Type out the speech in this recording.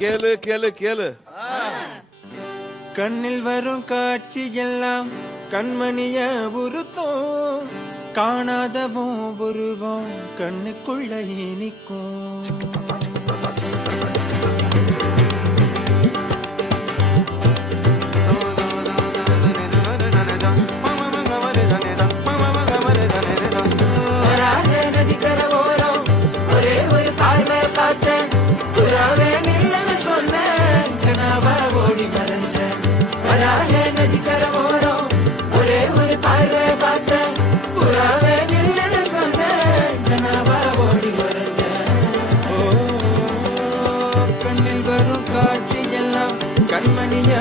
கேளு கேளு கேளு. கண்ணில் வரும் காட்சி எல்லாம் கண்மணிய உருத்தோம், காணாதவும் உருவம் கண்ணுக்குள்ள இனிக்கும். நதிக்கரை ஓரம் ஒரே ஒரு பார்வை பார்த்தேன், புறாவே நில்லன்னு சொன்னேன், கனாவா ஓடி மறைஞ்சேன். வராக நதிக்கரை ஓரம் ஒரே ஒரு பார்வை பார்த்தேன், புறாவே நில்லன்னு சொன்னேன், கனாவா ஓடி மறைஞ்சேன். ஓ, கண்ணில் வரும் காட்சி எல்லாம் கண்மணிய